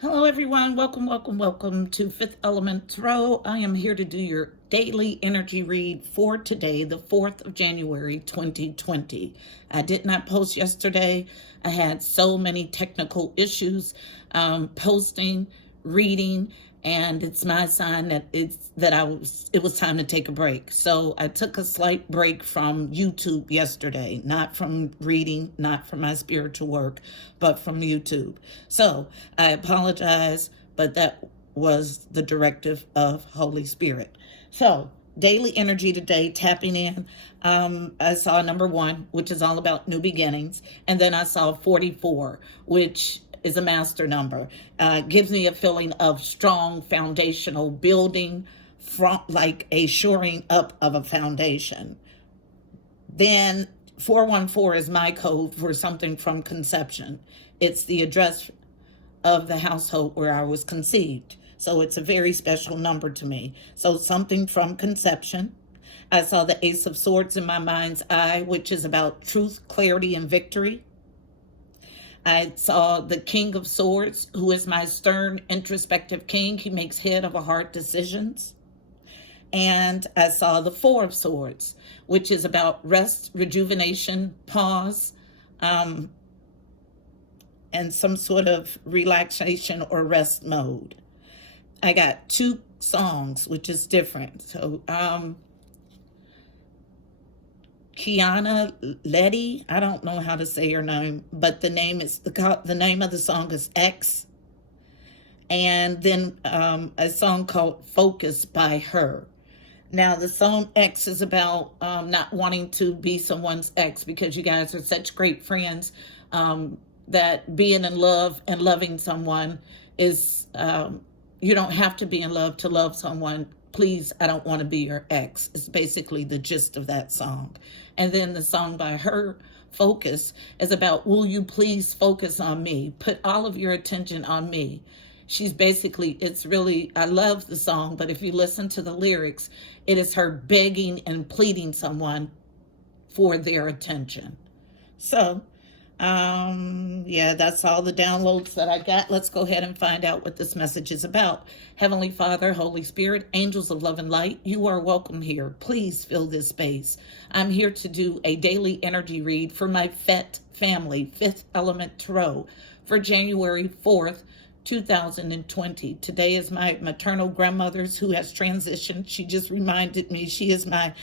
Hello, everyone. Welcome to Fifth Element Tarot. I am here to do your daily energy read for today, the 4th of January, 2020. I did not post yesterday. I had so many technical issues posting, reading, and it's my sign that it was time to take a break. So I took a slight break from YouTube yesterday, not from reading, not from my spiritual work, but from YouTube. So I apologize, but that was the directive of Holy Spirit. So daily energy today, tapping in. I saw number 1, which is all about new beginnings, and then I saw 44, which is a master number. Gives me a feeling of strong foundational building, from like a shoring up of a foundation. Then 414 is my code for something from conception. It's the address of the household where I was conceived. So it's a very special number to me. So something from conception. I saw the Ace of Swords in my mind's eye, which is about truth, clarity, and victory. I saw the King of Swords, who is my stern, introspective king. He makes head of hard decisions. And I saw the Four of Swords, which is about rest, rejuvenation, pause, and some sort of relaxation or rest mode. I got 2 songs, which is different. So, Kiana Letty, I don't know how to say her name, but the name of the song is X. And then a song called Focus by H.E.R. Now, the song X is about not wanting to be someone's ex, because you guys are such great friends, that being in love and loving someone is, you don't have to be in love to love someone. Please, I don't want to be your ex. It's basically the gist of that song. And then the song by H.E.R, Focus, is about, will you please focus on me? Put all of your attention on me. She's basically, it's really, I love the song, but if you listen to the lyrics, it is her begging and pleading someone for their attention. So, yeah, that's all the downloads that I got. Let's go ahead and find out what this message is about. Heavenly Father, Holy Spirit, angels of love and light, you are welcome here. Please fill this space. I'm here to do a daily energy read for my FET family, Fifth Element Tarot, for January 4th, 2020. Today is my maternal grandmother's, who has transitioned. She just reminded me she is my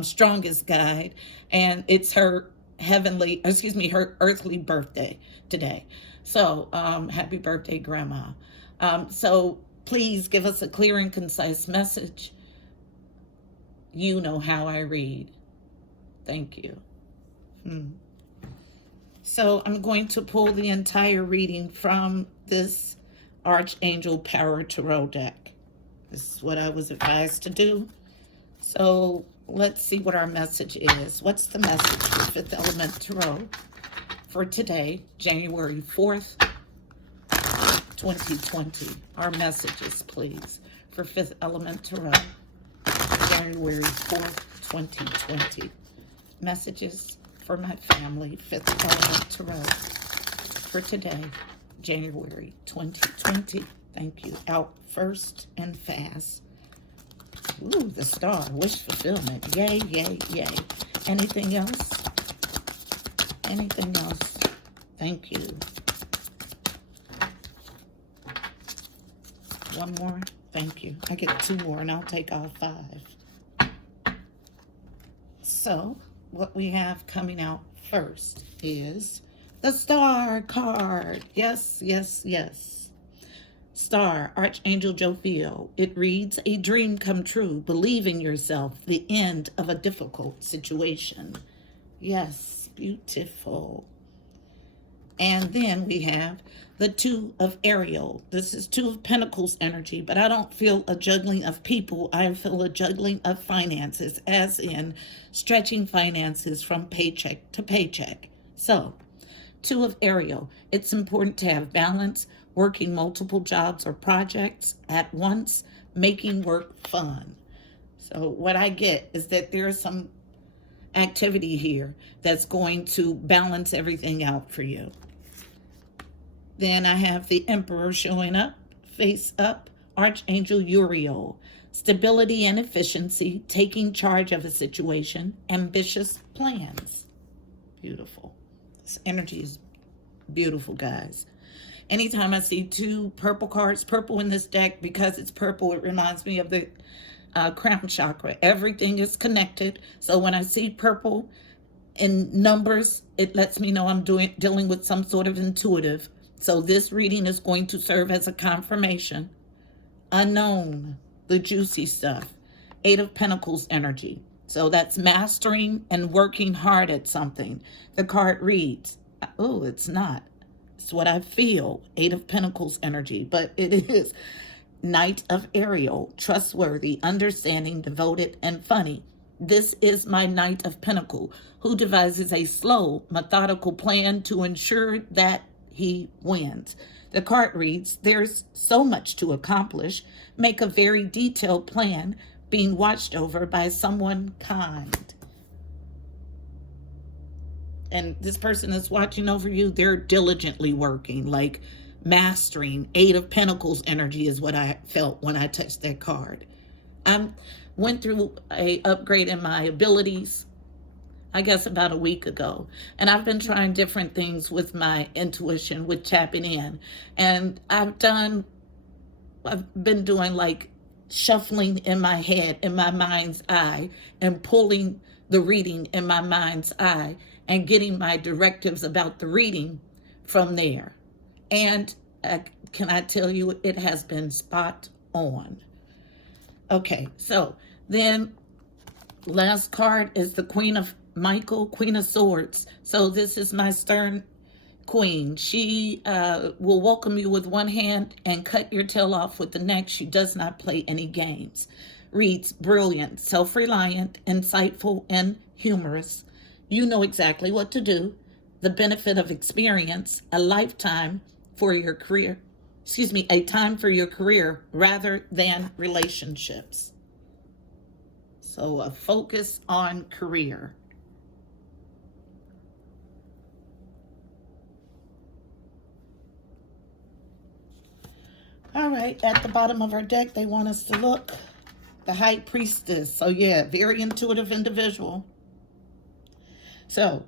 strongest guide, and it's her her earthly birthday today. So happy birthday, Grandma. So please give us a clear and concise message. You know how I read. Thank you. So I'm going to pull the entire reading from this Archangel Power Tarot deck. This is what I was advised to do. So let's see what our message is. What's the message for Fifth Element Tarot for today, January 4th, 2020? Our messages, please, for Fifth Element Tarot, January 4th, 2020. Messages for my family, Fifth Element Tarot, for today, January 2020. Thank you. Out first and fast. Ooh, the star, wish fulfillment. Yay, yay, yay. Anything else? Anything else? Thank you. One more? Thank you. I get 2 more and I'll take all 5. So, what we have coming out first is the Star card. Yes, yes, yes. Star, Archangel Jophiel. It reads, a dream come true. Believe in yourself. The end of a difficult situation. Yes, beautiful. And then we have the 2 of Ariel. This is 2 of Pentacles energy, but I don't feel a juggling of people. I feel a juggling of finances, as in stretching finances from paycheck to paycheck. So, 2 of Ariel. It's important to have balance, working multiple jobs or projects at once, making work fun. So what I get is that there's some activity here that's going to balance everything out for you. Then I have the Emperor showing up, face up, Archangel Uriel. Stability and efficiency, taking charge of a situation, ambitious plans. Beautiful. This energy is beautiful, guys. Anytime I see two purple cards, purple in this deck, because it's purple, it reminds me of the crown chakra. Everything is connected. So when I see purple in numbers, it lets me know I'm dealing with some sort of intuitive. So this reading is going to serve as a confirmation. Unknown, the juicy stuff. 8 of Pentacles energy. So that's mastering and working hard at something. The card reads, oh, it's not. It's what I feel. 8 of Pentacles energy, but it is Knight of Ariel, trustworthy, understanding, devoted, and funny. This is my Knight of Pentacles, who devises a slow, methodical plan to ensure that he wins. The card reads, there's so much to accomplish. Make a very detailed plan, being watched over by someone kind. And this person that's watching over you, they're diligently working, like mastering. 8 of Pentacles energy is what I felt when I touched that card. I went through a upgrade in my abilities, I guess about a week ago. And I've been trying different things with my intuition, with tapping in. And I've been doing like shuffling in my head, in my mind's eye, and pulling the reading in my mind's eye and getting my directives about the reading from there. And can I tell you, it has been spot on. Okay, so then last card is the Queen of Swords. So this is my stern queen. She will welcome you with one hand and cut your tail off with the next. She does not play any games. Reads brilliant, self-reliant, insightful, and humorous. You know exactly what to do. The benefit of experience, a lifetime for your career. A time for your career rather than relationships. So a focus on career. All right, at the bottom of our deck, they want us to look. The High Priestess. So yeah, very intuitive individual. So,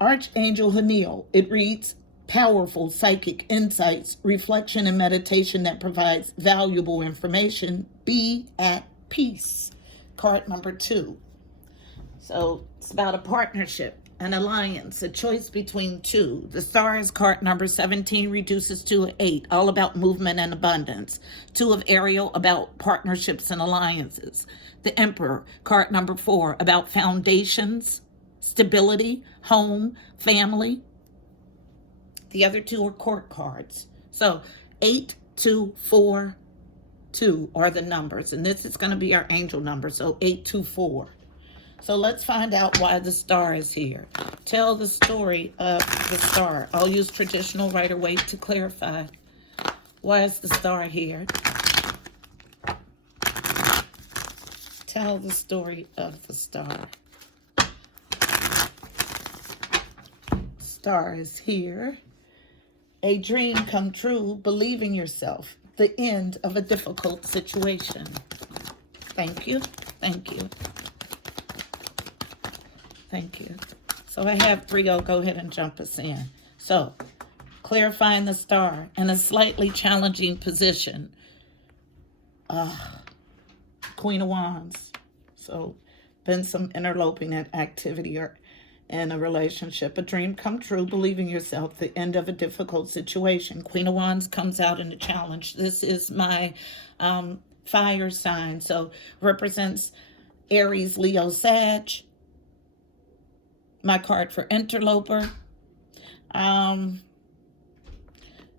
Archangel Haniel. It reads, powerful psychic insights, reflection, and meditation that provides valuable information. Be at peace. Card number 2. So, it's about a partnership, an alliance, a choice between two. The Star is card number 17, reduces to 8, all about movement and abundance. 2 of Ariel, about partnerships and alliances. The Emperor, card number 4, about foundations, stability, home, family. The other 2 are court cards. So 8, 2, 4, 2 are the numbers. And this is going to be our angel number. So 8, 2, 4. So let's find out why the Star is here. Tell the story of the Star. I'll use traditional Rider-Waite to clarify. Why is the Star here? Tell the story of the Star. Star is here. A dream come true, believe in yourself. The end of a difficult situation. Thank you. Thank you. Thank you. So I have 3. I'll go ahead and jump us in. So, clarifying the Star in a slightly challenging position. Queen of Wands. So, been some interloping activity or in a relationship. A dream come true, believing yourself, the end of a difficult situation. Queen of Wands comes out in a challenge. This is my fire sign. So, represents Aries, Leo, Sag. My card for interloper. In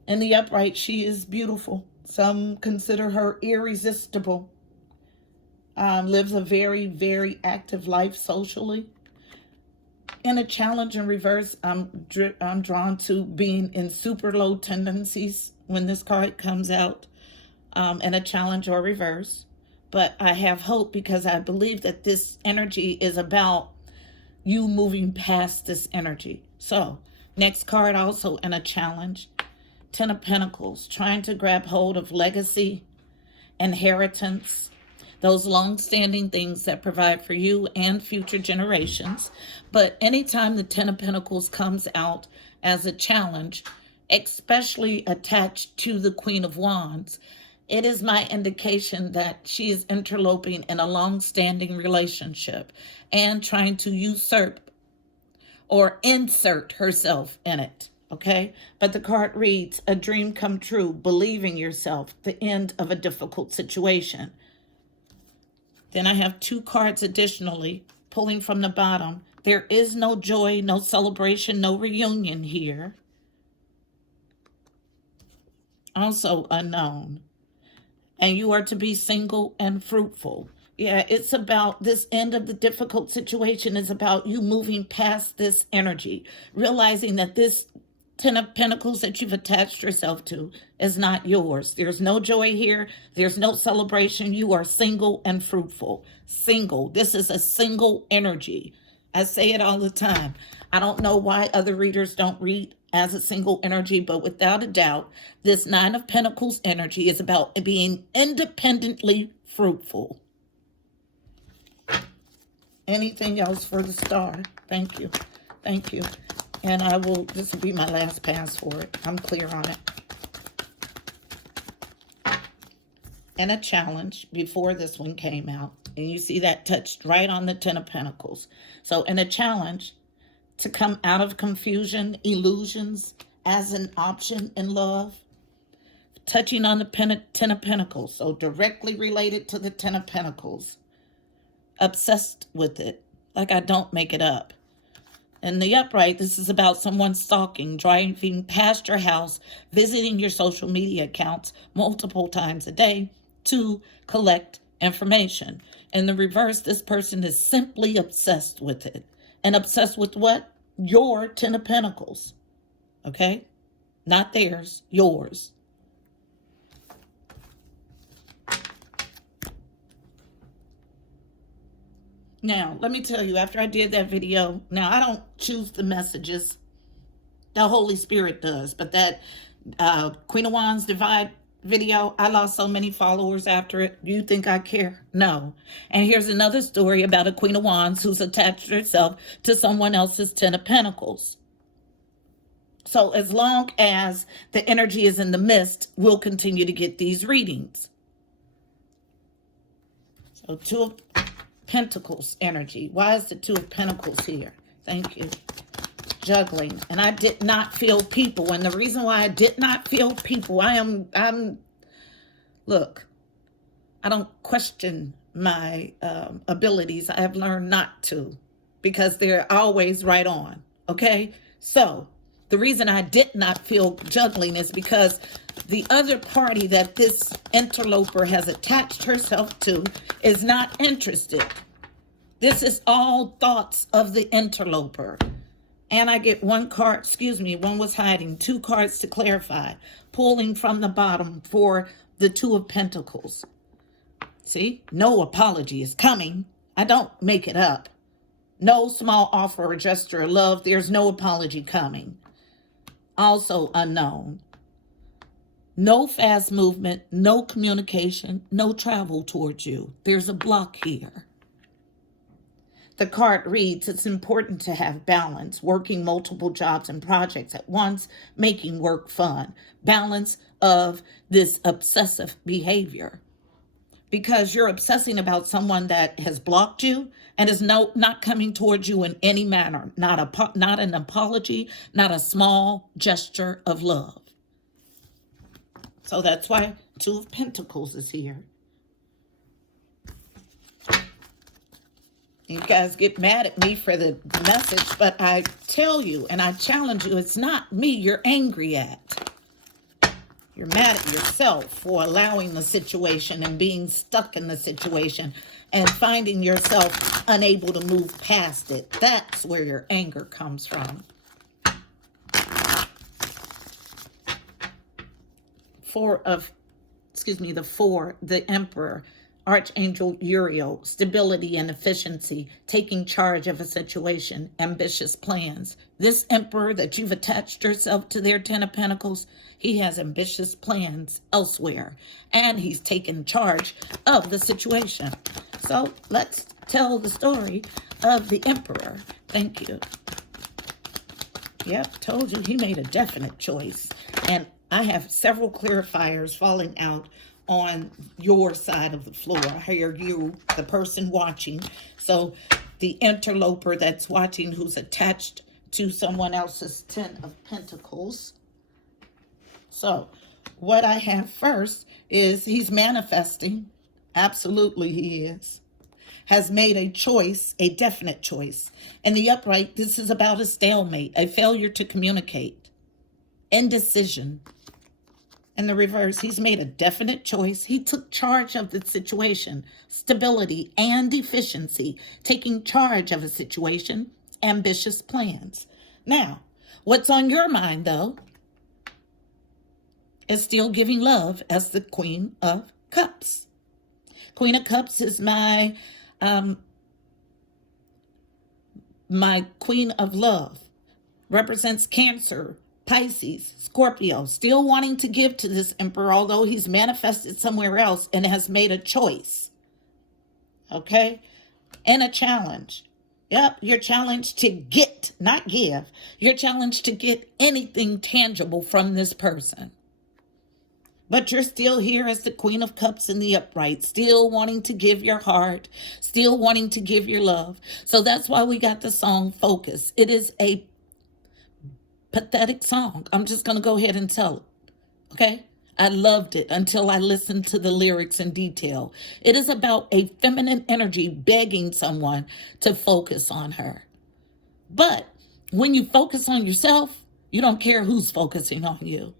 the upright, she is beautiful. Some consider her irresistible. Lives a very, very active life socially. In a challenge in reverse, I'm drawn to being in super low tendencies when this card comes out. In a challenge or reverse. But I have hope because I believe that this energy is about you moving past this energy. So, next card also in a challenge. Ten of Pentacles, trying to grab hold of legacy, inheritance, those long-standing things that provide for you and future generations. But anytime the Ten of Pentacles comes out as a challenge, especially attached to the Queen of Wands, it is my indication that she is interloping in a long-standing relationship and trying to usurp or insert herself in it. Okay, but the card reads, a dream come true, believing yourself, the end of a difficult situation. Then I have 2 cards additionally, pulling from the bottom. There is no joy, no celebration, no reunion here. Also unknown. And you are to be single and fruitful. Yeah, it's about this end of the difficult situation is about you moving past this energy, realizing that this Ten of Pentacles that you've attached yourself to is not yours. There's no joy here. There's no celebration. You are single and fruitful. Single. This is a single energy. I say it all the time. I don't know why other readers don't read as a single energy, but without a doubt, this Nine of Pentacles energy is about being independently fruitful. Anything else for the star? Thank you. Thank you. And this will be my last pass for it. I'm clear on it. And a challenge before this one came out. And you see that touched right on the Ten of Pentacles. So in a challenge to come out of confusion, illusions as an option in love. Touching on the Ten of Pentacles. So directly related to the Ten of Pentacles. Obsessed with it. Like I don't make it up. In the upright, this is about someone stalking, driving past your house, visiting your social media accounts multiple times a day to collect information. In the reverse, this person is simply obsessed with it. And obsessed with what? Your Ten of Pentacles. Okay? Not theirs, yours. Now, let me tell you, after I did that video, now I don't choose the messages. The Holy Spirit does. But that Queen of Wands Divide video, I lost so many followers after it. Do you think I care? No. And here's another story about a Queen of Wands who's attached herself to someone else's Ten of Pentacles. So as long as the energy is in the mist, we'll continue to get these readings. So Two of Pentacles energy. Why is the Two of Pentacles here? Thank you. Juggling. And I did not feel people. And the reason why I did not feel people, look, I don't question my abilities. I have learned not to, because they're always right on. Okay? So the reason I did not feel juggling is because the other party that this interloper has attached herself to is not interested. This is all thoughts of the interloper. And I get one card, one was hiding, 2 cards to clarify, pulling from the bottom for the Two of Pentacles. See, no apology is coming. I don't make it up. No small offer or gesture of love. There's no apology coming. Also unknown. No fast movement, no communication, no travel towards you. There's a block here. The card reads, it's important to have balance, working multiple jobs and projects at once, making work fun. Balance of this obsessive behavior. Because you're obsessing about someone that has blocked you and is not coming towards you in any manner. Not an apology, not a small gesture of love. So that's why Two of Pentacles is here. You guys get mad at me for the message, but I tell you and I challenge you, it's not me you're angry at. You're mad at yourself for allowing the situation and being stuck in the situation and finding yourself unable to move past it. That's where your anger comes from. The Emperor. Archangel Uriel, stability and efficiency, taking charge of a situation, ambitious plans. This emperor that you've attached yourself to their 10 of Pentacles, he has ambitious plans elsewhere, and he's taken charge of the situation. So let's tell the story of the emperor. Thank you. Yep, told you he made a definite choice. And I have several clarifiers falling out on your side of the floor. I hear you, the person watching. So the interloper that's watching who's attached to someone else's 10 of Pentacles. So what I have first is he's manifesting. Absolutely he is. Has made a choice, a definite choice. In the upright, this is about a stalemate, a failure to communicate, indecision. In the reverse, he's made a definite choice. He took charge of the situation, stability and efficiency, taking charge of a situation, ambitious plans. Now, what's on your mind, though, is still giving love as the Queen of Cups. Queen of Cups is my Queen of Love. Represents Cancer, Pisces, Scorpio, still wanting to give to this emperor, although he's manifested somewhere else and has made a choice. Okay? And a challenge. Yep, you're challenged to get, not give. You're challenged to get anything tangible from this person. But you're still here as the Queen of Cups in the upright, still wanting to give your heart, still wanting to give your love. So that's why we got the song Focus. It is a pathetic song. I'm just going to go ahead and tell it. Okay? I loved it until I listened to the lyrics in detail. It is about a feminine energy begging someone to focus on her. But when you focus on yourself, you don't care who's focusing on you.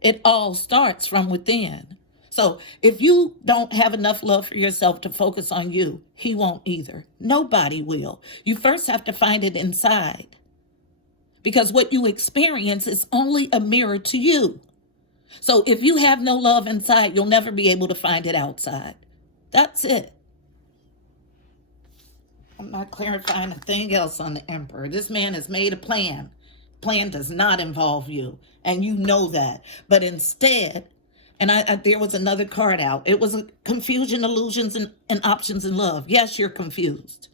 It all starts from within. So if you don't have enough love for yourself to focus on you, he won't either. Nobody will. You first have to find it inside. Because what you experience is only a mirror to you. So if you have no love inside, you'll never be able to find it outside. That's it. I'm not clarifying a thing else on the emperor. This man has made a plan. Plan does not involve you, and you know that. But instead, and there was another card out. It was a confusion, illusions, and options in love. Yes, you're confused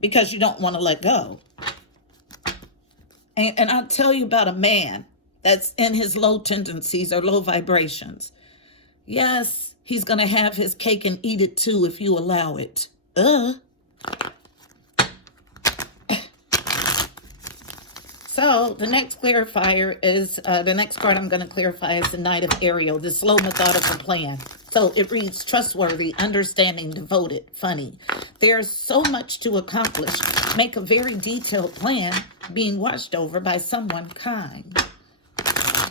because you don't want to let go. And I'll tell you about a man that's in his low tendencies or low vibrations. Yes, he's going to have his cake and eat it too if you allow it. So the next clarifier is, the next card I'm going to clarify is the Knight of Ariel, the slow methodical plan. So it reads trustworthy, understanding, devoted, funny. There's so much to accomplish. Make a very detailed plan being watched over by someone kind.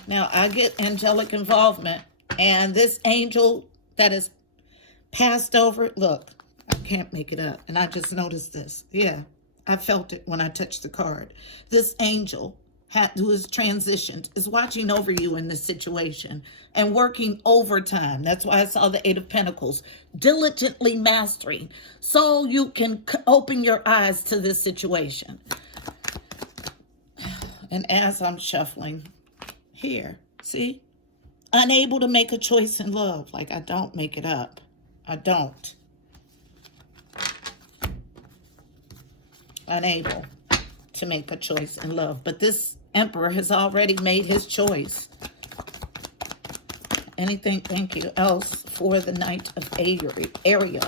Now I get angelic involvement, and this angel that is passed over, look, I can't make it up. And I just noticed this. Yeah. I felt it when I touched the card. This angel who is transitioned is watching over you in this situation and working overtime. That's why I saw the 8 of Pentacles. Diligently mastering so you can open your eyes to this situation. And as I'm shuffling here, see? Unable to make a choice in love. Like, I don't make it up. I don't. Unable to make a choice in love. But this emperor has already made his choice. Anything, thank you, else for the Knight of Ariel.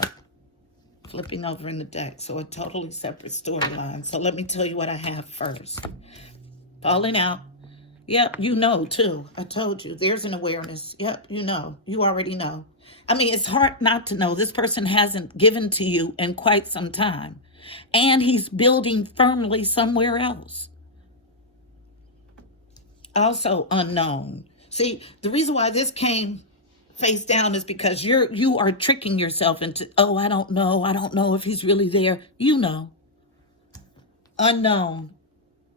Flipping over in the deck. So a totally separate storyline. So let me tell you what I have first. Falling out. Yep, you know too. I told you. There's an awareness. Yep, you know. You already know. I mean, it's hard not to know. This person hasn't given to you in quite some time. And he's building firmly somewhere else. Also unknown. See, the reason why this came face down is because you are tricking yourself into, oh, I don't know if he's really there. You know. Unknown.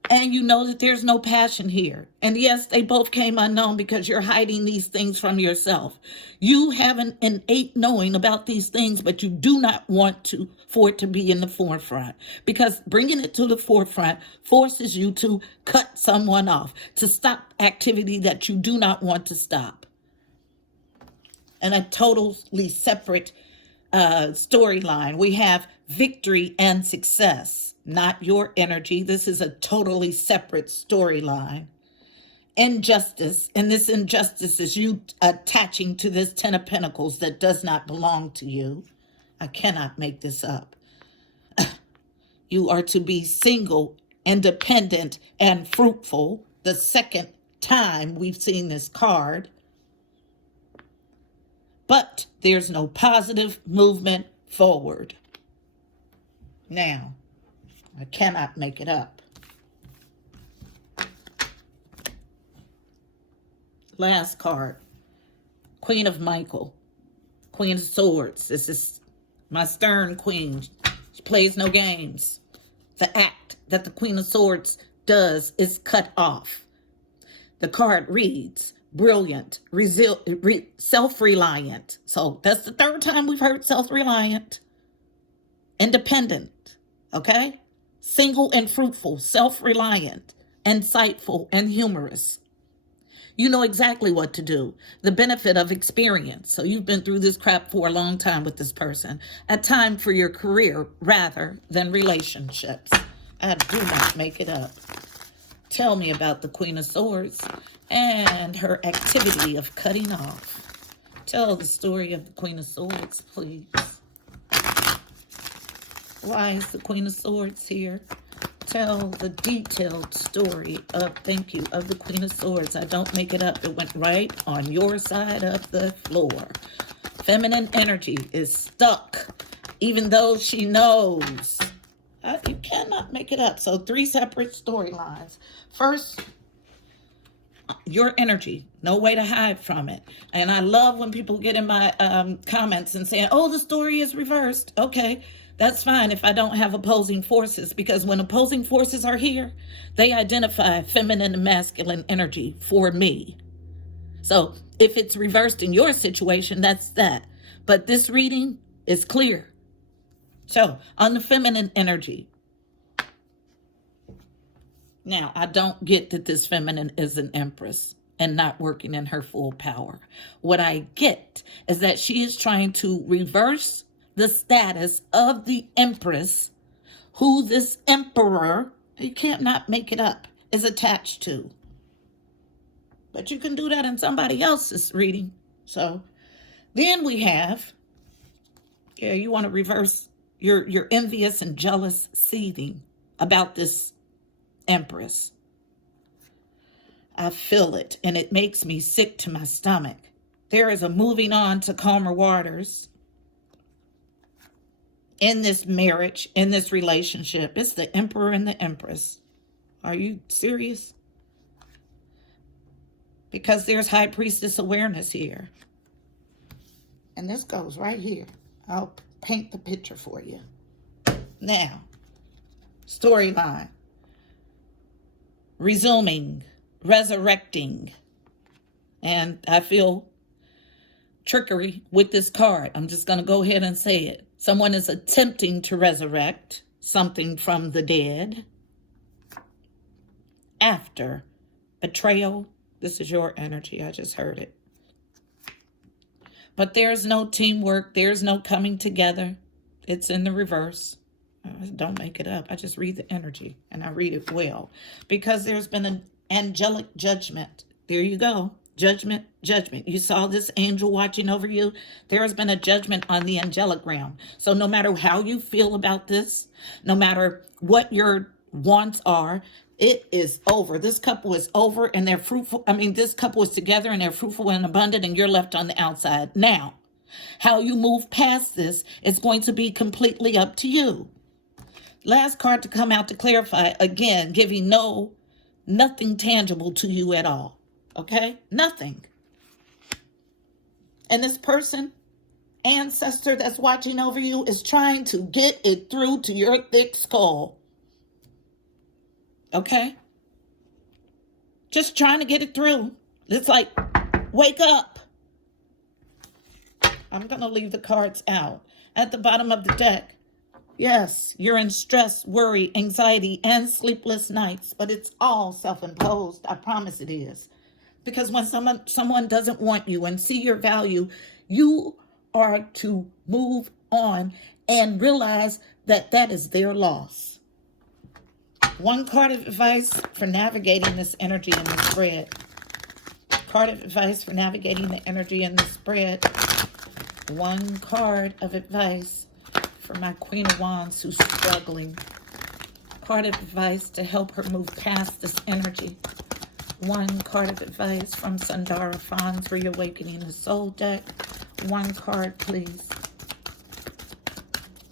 And you know that there's no passion here. And yes, they both came unknown because you're hiding these things from yourself. You have an innate knowing about these things, but you do not want for it to be in the forefront, because bringing it to the forefront forces you to cut someone off, to stop activity that you do not want to stop. And a totally separate storyline. We have victory and success, not your energy. This is a totally separate storyline. Injustice, and this injustice is you attaching to this 10 of Pentacles that does not belong to you. I cannot make this up. You are to be single, independent, and fruitful. The second time we've seen this card. But there's no positive movement forward. Now, I cannot make it up. Last card, Queen of Michael, Queen of Swords. This is my stern queen. She plays no games. The act that the Queen of Swords does is cut off. The card reads, brilliant, self-reliant. So that's the third time we've heard self-reliant. Independent, okay? Single and fruitful, self-reliant, insightful, and humorous. You know exactly what to do. The benefit of experience. So you've been through this crap for a long time with this person. A time for your career rather than relationships. I do not make it up. Tell me about the Queen of Swords and her activity of cutting off. Tell the story of the Queen of Swords, please. Why is the Queen of Swords here? Tell the detailed story of the Queen of Swords. I don't make it up. It went right on your side of the floor. Feminine energy is stuck, even though she knows. You cannot make it up. So 3 separate storylines. First, your energy. No way to hide from it. And I love when people get in my comments and say, oh, the story is reversed. Okay. That's fine if I don't have opposing forces, because when opposing forces are here, they identify feminine and masculine energy for me. So if it's reversed in your situation, that's that. But this reading is clear. So on the feminine energy. Now, I don't get that this feminine is an empress and not working in her full power. What I get is that she is trying to reverse the status of the empress who this emperor, you can't not make it up, is attached to. But you can do that in somebody else's reading. So then we have, you want to reverse your envious and jealous seething about this empress. I feel it, and it makes me sick to my stomach. There is a moving on to calmer waters in this marriage, in this relationship. It's the emperor and the empress. Are you serious? Because there's high priestess awareness here. And this goes right here. I'll paint the picture for you. Now, storyline. Resuming, resurrecting. And I feel trickery with this card. I'm just going to go ahead and say it. Someone is attempting to resurrect something from the dead. After betrayal. This is your energy. I just heard it. But there's no teamwork. There's no coming together. It's in the reverse. Don't make it up. I just read the energy, and I read it well. Because there's been an angelic judgment. There you go. Judgment, judgment. You saw this angel watching over you. There has been a judgment on the angelic realm. So no matter how you feel about this, no matter what your wants are, it is over. This couple is over, and they're fruitful. This couple is together, and they're fruitful and abundant, and you're left on the outside. Now, how you move past this is going to be completely up to you. Last card to come out to clarify, again, giving nothing tangible to you at all. Okay? Nothing. And this person, ancestor that's watching over you, is trying to get it through to your thick skull. okay? Just trying to get it through. It's like, wake up. I'm going to leave the cards out. At the bottom of the deck, yes, you're in stress, worry, anxiety, and sleepless nights, but it's all self-imposed. I promise it is. Because when someone doesn't want you and see your value, you are to move on and realize that that is their loss. One card of advice for navigating this energy in the spread. Card of advice for navigating the energy in the spread. One card of advice for my Queen of Wands who's struggling. Card of advice to help her move past this energy. One card of advice from Sundara Franz Reawakening the Soul deck. One card, please.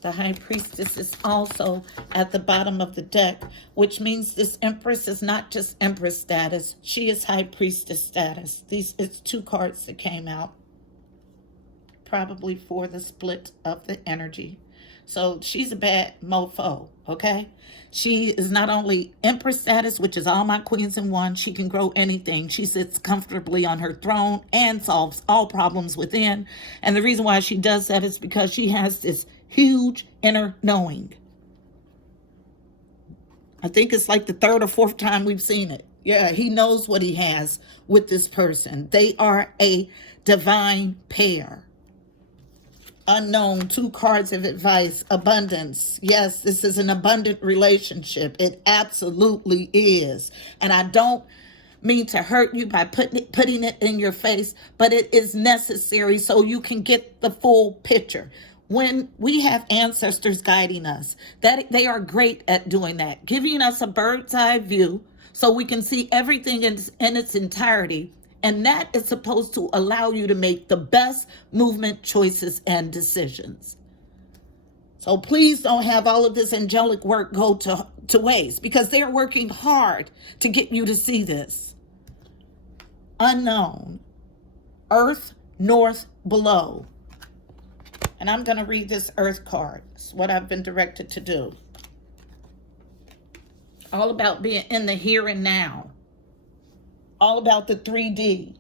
The High Priestess is also at the bottom of the deck, which means this Empress is not just Empress status. She is High Priestess status. It's two cards that came out, probably for the split of the energy. So she's a bad mofo, okay? She is not only Empress status, which is all my queens in one. She can grow anything. She sits comfortably on her throne and solves all problems within. And the reason why she does that is because she has this huge inner knowing. I think it's like the third or fourth time we've seen it. Yeah, he knows what he has with this person. They are a divine pair. Unknown, two cards of advice, abundance. Yes, this is an abundant relationship. It absolutely is. And I don't mean to hurt you by putting it in your face, but it is necessary so you can get the full picture. When we have ancestors guiding us, that they are great at doing that, giving us a bird's eye view so we can see everything in its entirety. And that is supposed to allow you to make the best movement choices and decisions. So please don't have all of this angelic work go to waste, because they're working hard to get you to see this. Unknown. Earth, north, below. And I'm going to read this Earth card. It's what I've been directed to do. All about being in the here and now. All about the 3D.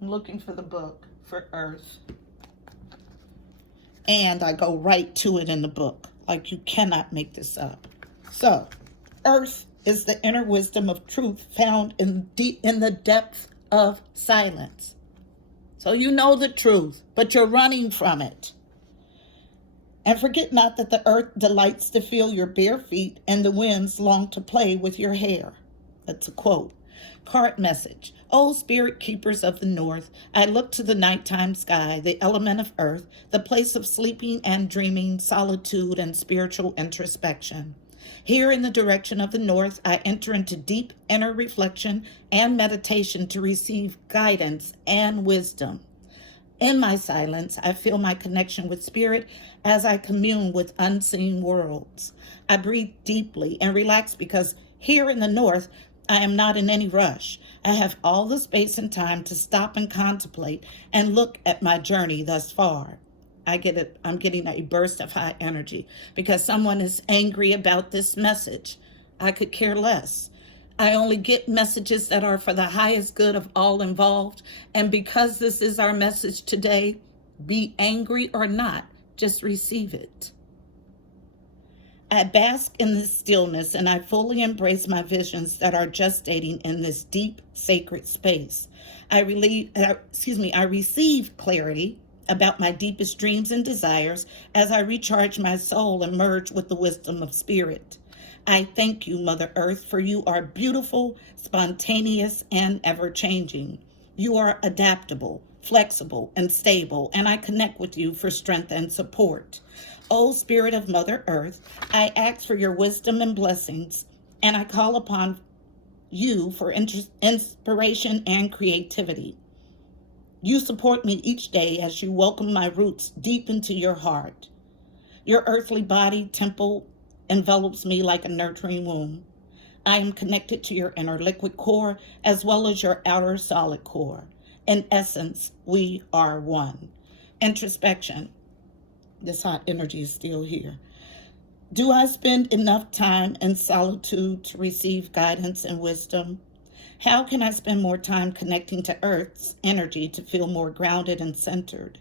I'm looking for the book for Earth. And I go right to it in the book. Like, you cannot make this up. So, Earth is the inner wisdom of truth found in the depth of silence. So you know the truth, but you're running from it. And forget not that the earth delights to feel your bare feet and the winds long to play with your hair. That's a quote. Card message. O spirit keepers of the north, I look to the nighttime sky, the element of earth, the place of sleeping and dreaming, solitude and spiritual introspection. Here in the direction of the north, I enter into deep inner reflection and meditation to receive guidance and wisdom. In my silence, I feel my connection with spirit as I commune with unseen worlds. I breathe deeply and relax because here in the north, I am not in any rush. I have all the space and time to stop and contemplate and look at my journey thus far. I'm getting a burst of high energy because someone is angry about this message. I could care less. I only get messages that are for the highest good of all involved. And because this is our message today, be angry or not, just receive it. I bask in this stillness and I fully embrace my visions that are gestating in this deep, sacred space. I receive clarity about my deepest dreams and desires as I recharge my soul and merge with the wisdom of spirit. I thank you, Mother Earth, for you are beautiful, spontaneous, and ever-changing. You are adaptable, flexible, and stable, and I connect with you for strength and support. O Spirit of Mother Earth, I ask for your wisdom and blessings, and I call upon you for inspiration and creativity. You support me each day as you welcome my roots deep into your heart. Your earthly body, temple, envelops me like a nurturing womb. I am connected to your inner liquid core as well as your outer solid core. In essence, we are one. Introspection. This hot energy is still here. Do I spend enough time in solitude to receive guidance and wisdom? How can I spend more time connecting to Earth's energy to feel more grounded and centered?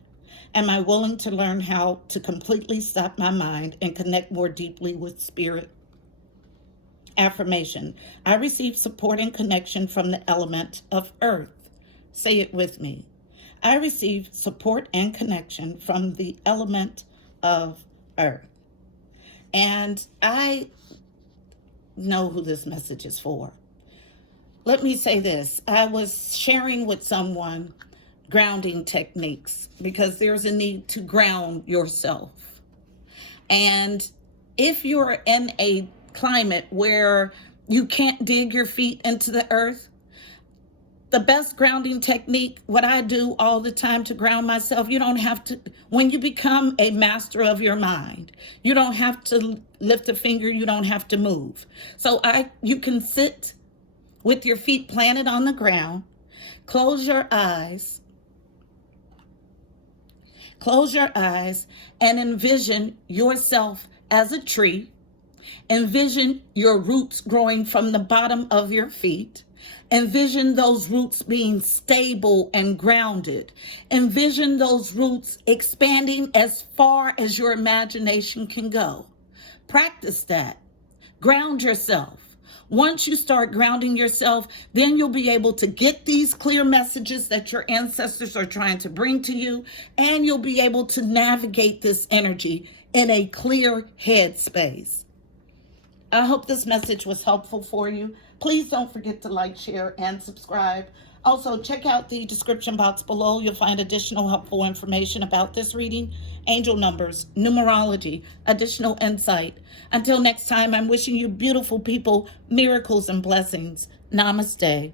Am I willing to learn how to completely stop my mind and connect more deeply with spirit? Affirmation. I receive support and connection from the element of Earth. Say it with me. I receive support and connection from the element of Earth. And I know who this message is for. Let me say this. I was sharing with someone grounding techniques because there's a need to ground yourself. And if you're in a climate where you can't dig your feet into the earth, the best grounding technique, what I do all the time to ground myself, you don't have to, when you become a master of your mind, you don't have to lift a finger, you don't have to move. So you can sit with your feet planted on the ground, close your eyes and envision yourself as a tree. Envision your roots growing from the bottom of your feet. Envision those roots being stable and grounded. Envision those roots expanding as far as your imagination can go. Practice that. Ground yourself. Once you start grounding yourself, then you'll be able to get these clear messages that your ancestors are trying to bring to you, and you'll be able to navigate this energy in a clear headspace. I hope this message was helpful for you. Please don't forget to like, share, and subscribe. Also, check out the description box below. You'll find additional helpful information about this reading, angel numbers, numerology, additional insight. Until next time, I'm wishing you beautiful people miracles and blessings. Namaste.